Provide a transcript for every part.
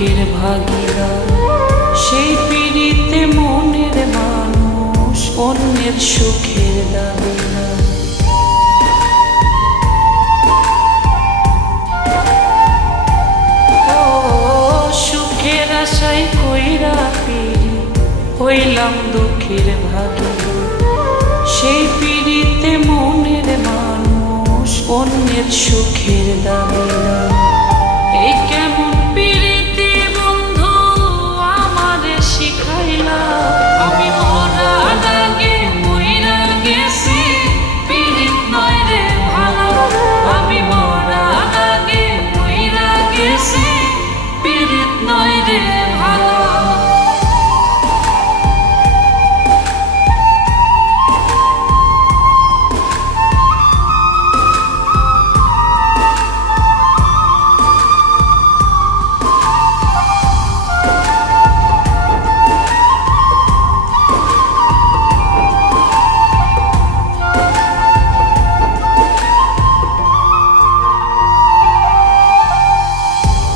দুঃখের ভাগিদার। সেই পীড়িতে মনের মানুষ অন্যের সুখের দাবিদার। ও সুখের আশায় কইরা পিড়ি হইলাম দুঃখের ভাগিদার। সেই পীড়িতে মনের মানুষ অন্যের সুখের দাবিদার। এই কেমন পীড়িতে বন্ধু আমারে শিখাইলা। আমি মরার আগে মইরা গেছি পীড়িত নয় রে ভালো। আমি মরার আগে মইরা গেছি পীড়িত নয় রে ভালো।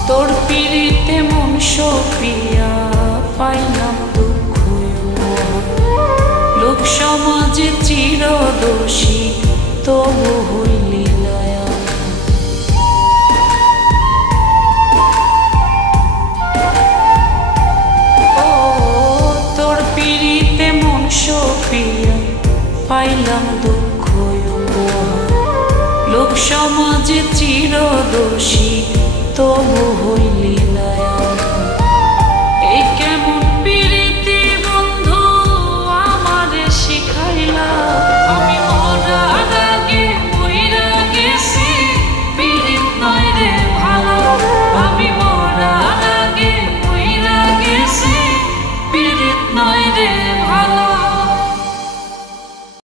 তোর পীড়িতে মন সপিয়া পাইলাম দুঃখ। লোক সমাজে চিরদোষী তবু হইলি দয়া। ও তোর পীড়িতে মন সপিয়া পাইলাম দুঃখ। লোক সমাজে চিরদোষী তবু হইলি